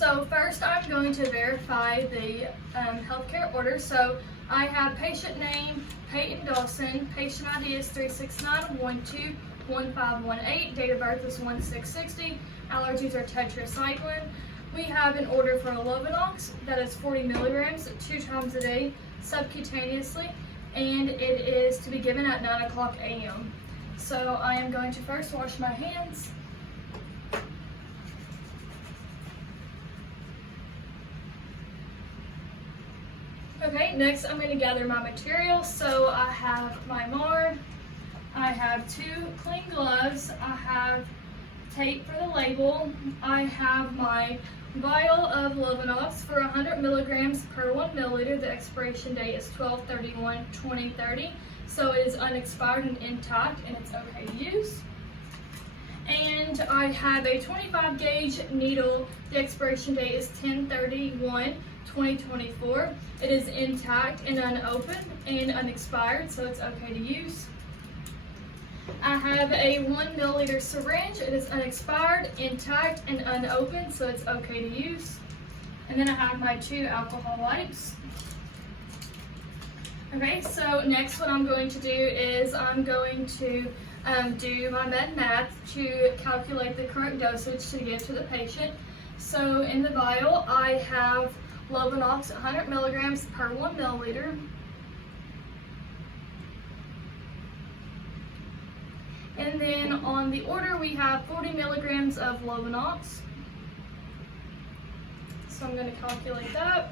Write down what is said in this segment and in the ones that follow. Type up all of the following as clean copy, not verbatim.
So first I'm going to verify the healthcare order. So I have patient name, Peyton Dawson, patient ID is 369121518, date of birth is 1660, allergies are tetracycline. We have an order for Lovenox that is 40 milligrams 2 times a day subcutaneously, and it is to be given at 9 o'clock a.m. So I am going to first wash my hands. Okay, next I'm going to gather my materials. So I have my MAR, I have 2 clean gloves, I have tape for the label, I have my vial of Lovenox for 100 milligrams per 1 milliliter. The expiration date is 12/31/2030, so it is unexpired and intact and it's okay to use. And I have a 25 gauge needle. The expiration date is 10/31/2024. It is intact and unopened and unexpired, so it's okay to use. I have a 1 milliliter syringe. It is unexpired, intact, and unopened, so it's okay to use. And then I have my 2 alcohol wipes. Okay, so next what I'm going to do is I'm going to do my med math to calculate the correct dosage to give to the patient. So in the vial, I have Lovenox 100 milligrams per 1 milliliter. And then on the order, we have 40 milligrams of Lovenox. So I'm going to calculate that.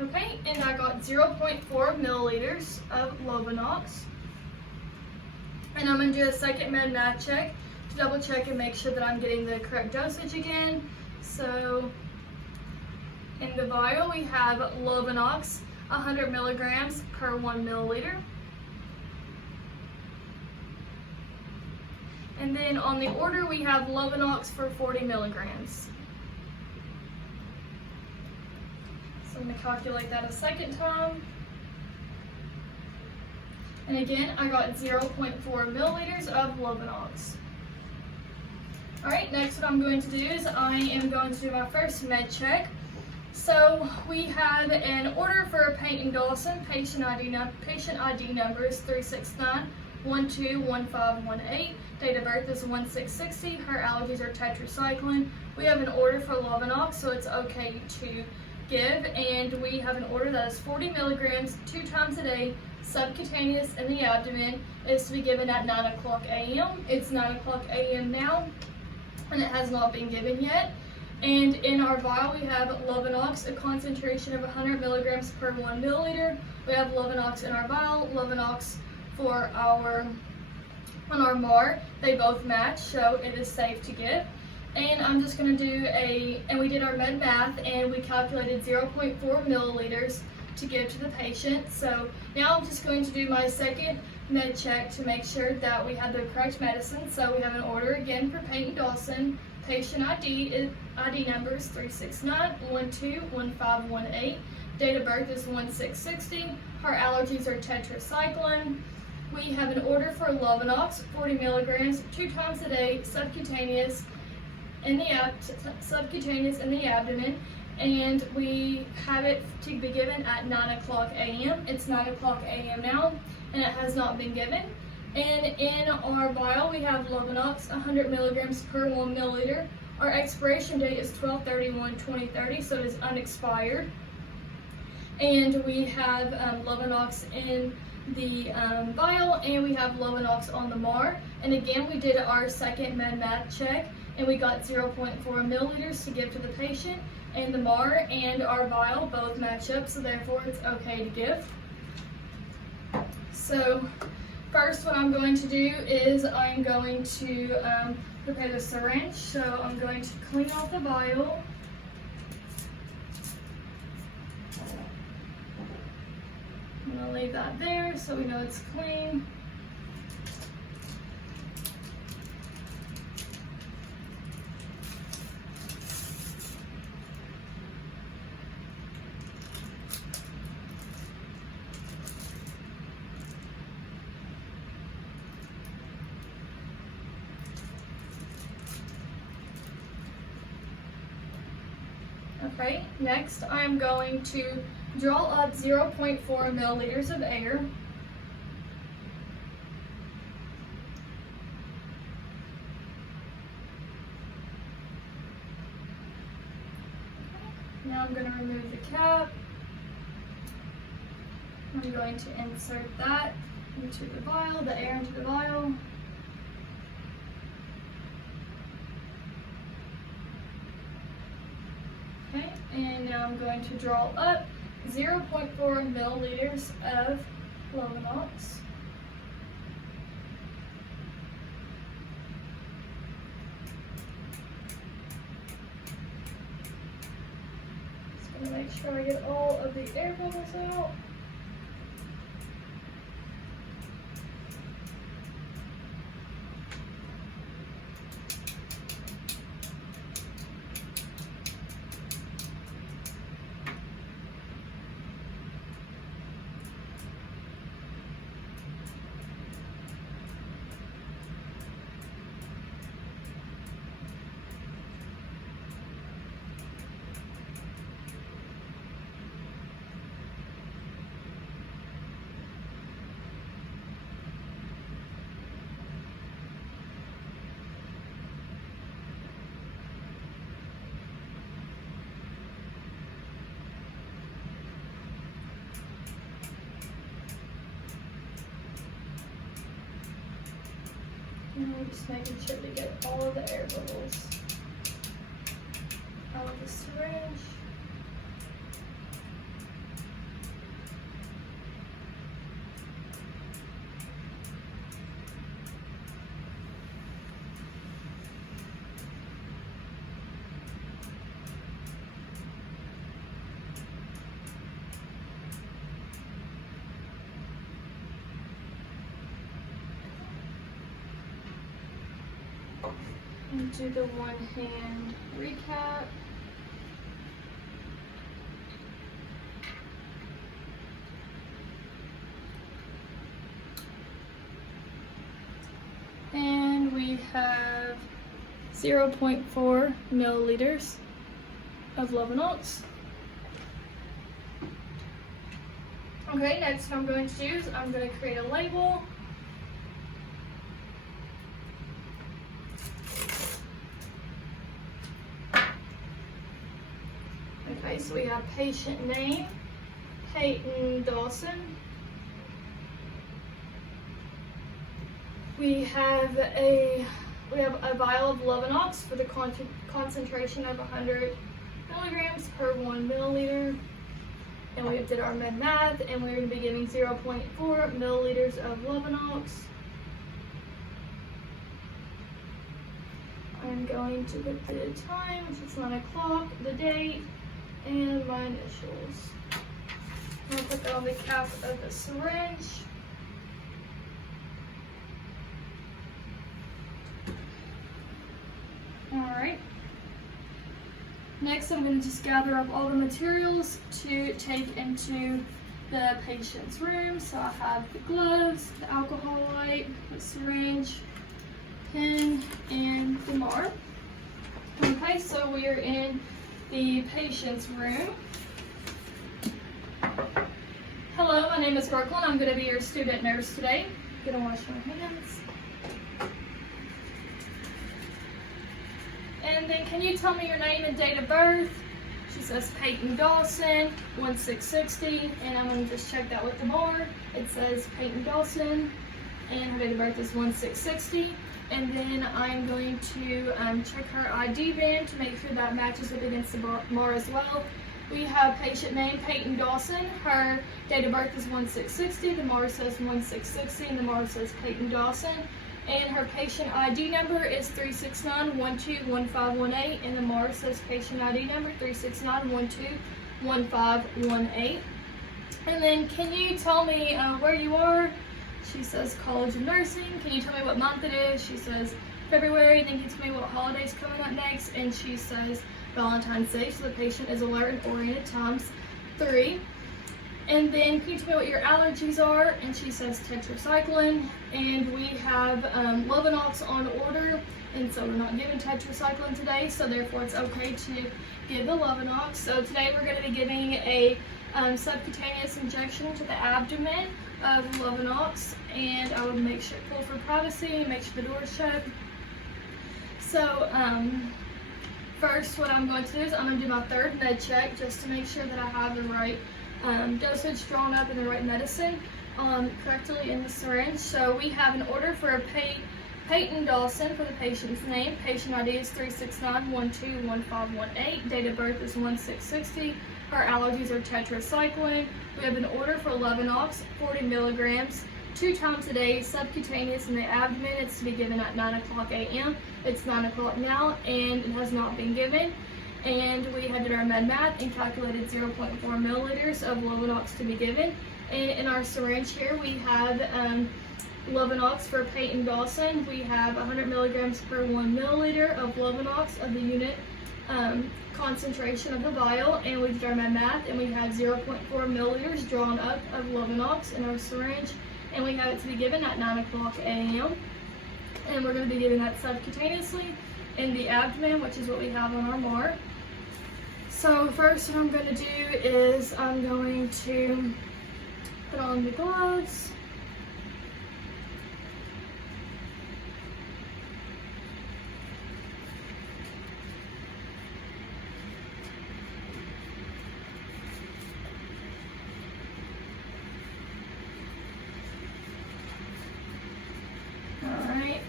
Okay, and I got 0.4 milliliters of Lovenox. And I'm going to do a second med math check to double check and make sure that I'm getting the correct dosage again. So in the vial, we have Lovenox 100 milligrams per 1 milliliter. And then on the order, we have Lovenox for 40 milligrams. So I'm going to calculate that a second time. And again, I got 0.4 milliliters of Lovenox. Alright, next what I'm going to do is I am going to do my first med check. So we have an order for Peyton Dawson. Patient ID number is 369121518. Date of birth is 1660. Her allergies are tetracycline. We have an order for Lovenox, so it's okay to give. And we have an order that is 40 milligrams 2 times a day, subcutaneous in the abdomen. It is to be given at 9 o'clock a.m. It's 9 o'clock a.m. now, and it has not been given yet. And in our vial, we have Lovenox, a concentration of 100 milligrams per 1 milliliter. We have Lovenox in our vial, Lovenox for on our MAR. They both match, so it is safe to give. And I'm just going to do and we did our med math, and we calculated 0.4 milliliters to give to the patient. So now I'm just going to do my second med check to make sure that we have the correct medicine. So we have an order again for Peyton Dawson. Patient ID number is 369121518. Date of birth is 1660. Her allergies are tetracycline. We have an order for Lovenox, 40 milligrams 2 times a day, subcutaneous in the abdomen, and we have it to be given at 9 o'clock a.m. It's 9 o'clock a.m. now, and it has not been given. And in our vial, we have Lovenox 100 milligrams per 1 milliliter. Our expiration date is 12/31/2030, so it is unexpired. And we have Lovenox in the vial, and we have Lovenox on the MAR. And again, we did our second med math check, and we got 0.4 milliliters to give to the patient. And the MAR and our vial both match up, so therefore it's okay to give. So first what I'm going to do is I'm going to prepare the syringe. So I'm going to clean off the vial. I'm going to leave that there so we know it's clean. Okay, next I'm going to draw up 0.4 milliliters of air. Now I'm going to remove the cap. I'm going to insert that into the vial, the air into the vial. Okay, and now I'm going to draw up 0.4 milliliters of Lovenox. Just going to make sure I get all of the air bubbles out. And we're just making sure to get all of the air bubbles out of the syringe. And do the one hand recap. And we have 0.4 milliliters of Lovenox. Okay, next what I'm going to do is I'm going to create a label. Okay, so we have patient name, Peyton Dawson. We have a vial of Lovenox for the concentration of 100 milligrams per 1 milliliter. And we did our math, and we're going to be giving 0.4 milliliters of Lovenox. I'm going to put the time, which is 9 o'clock, the date, and my initials. I'm going to put that on the cap of the syringe. Alright. Next, I'm going to just gather up all the materials to take into the patient's room. So I have the gloves, the alcohol wipe, the syringe, pen, and the mark. Okay, so we are in the patient's room. Hello, my name is Brooklyn. I'm going to be your student nurse today. I'm going to wash my hands. And then can you tell me your name and date of birth? She says Peyton Dawson, 1660, and I'm going to just check that with the bar. It says Peyton Dawson, and her date of birth is 1660. And then I'm going to check her ID band to make sure that matches up against the bar as well. We have patient name Peyton Dawson. Her date of birth is 1660. The MAR says 1660, and the MAR says Peyton Dawson. And her patient ID number is 369-121518, and the MAR says patient ID number 369-121518. And then can you tell me where you are? She says College of Nursing. Can you tell me what month it is? She says February. Then can you tell me what holiday's coming up next? And she says Valentine's Day, so the patient is alert and oriented times 3. And then can you tell me what your allergies are? And she says tetracycline. And we have Lovenox on order and so we're not giving tetracycline today, so therefore it's okay to give the Lovenox. So today we're going to be giving a subcutaneous injection to the abdomen of Lovenox, and I would make sure pull for privacy, make sure the door is shut. So first what I'm going to do is I'm going to do my third med check just to make sure that I have the right dosage drawn up and the right medicine correctly in the syringe. So we have an order for a Peyton Dawson for the patient's name. Patient ID is 369121518. Date of birth is 1660. Her allergies are tetracycline. We have an order for Lovenox, 40 milligrams, 2 times a day, subcutaneous in the abdomen. It's to be given at 9 o'clock a.m. It's 9 o'clock now, and it has not been given. And we had did our med math and calculated 0.4 milliliters of Lovenox to be given. And in our syringe here, we have Lovenox for Peyton Dawson. We have 100 milligrams per 1 milliliter of Lovenox of the unit concentration of the vial, and we did our med math, and we had 0.4 milliliters drawn up of Lovenox in our syringe, and we have it to be given at 9 o'clock a.m. And we're going to be giving that subcutaneously in the abdomen, which is what we have on our mark. So first what I'm going to do is I'm going to put on the gloves.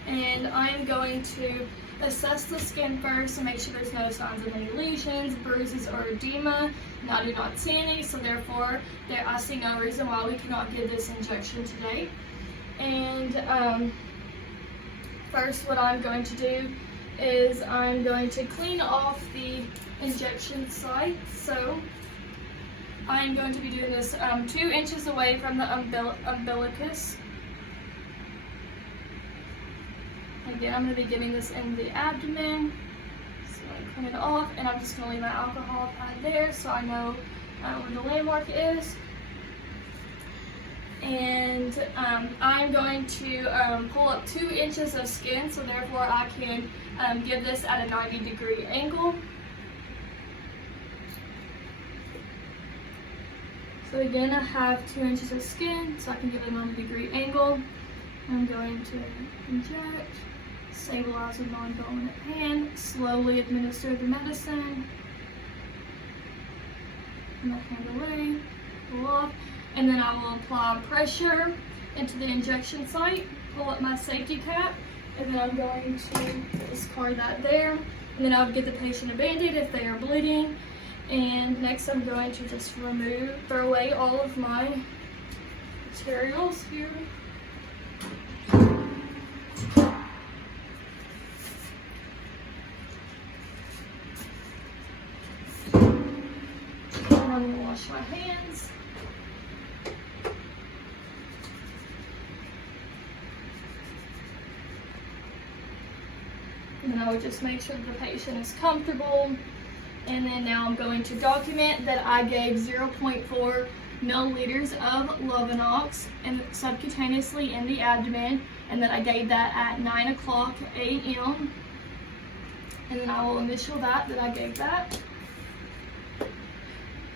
And I'm going to assess the skin first to make sure there's no signs of any lesions, bruises, or edema. And I do not see any, so therefore I see no reason why we cannot give this injection today. And first what I'm going to do is I'm going to clean off the injection site. So I'm going to be doing this 2 inches away from the umbilicus. Again, I'm going to be giving this in the abdomen, so I clean it off, and I'm just going to leave my alcohol pad there so I know where the landmark is. And I'm going to pull up 2 inches of skin, so therefore I can give this at a 90-degree angle. So again, I have 2 inches of skin, so I can give it a 90-degree angle. I'm going to inject. Stabilize with non-dominant hand, slowly administer the medicine. My hand away, pull off, and then I will apply pressure into the injection site, pull up my safety cap, and then I'm going to discard that there. And then I'll give the patient a band-aid if they are bleeding. And next I'm going to just throw away all of my materials here. I'm going to wash my hands. And then I would just make sure that the patient is comfortable. And then now I'm going to document that I gave 0.4 milliliters of Lovenox subcutaneously in the abdomen, and that I gave that at 9 o'clock a.m. And then I will initial that I gave that.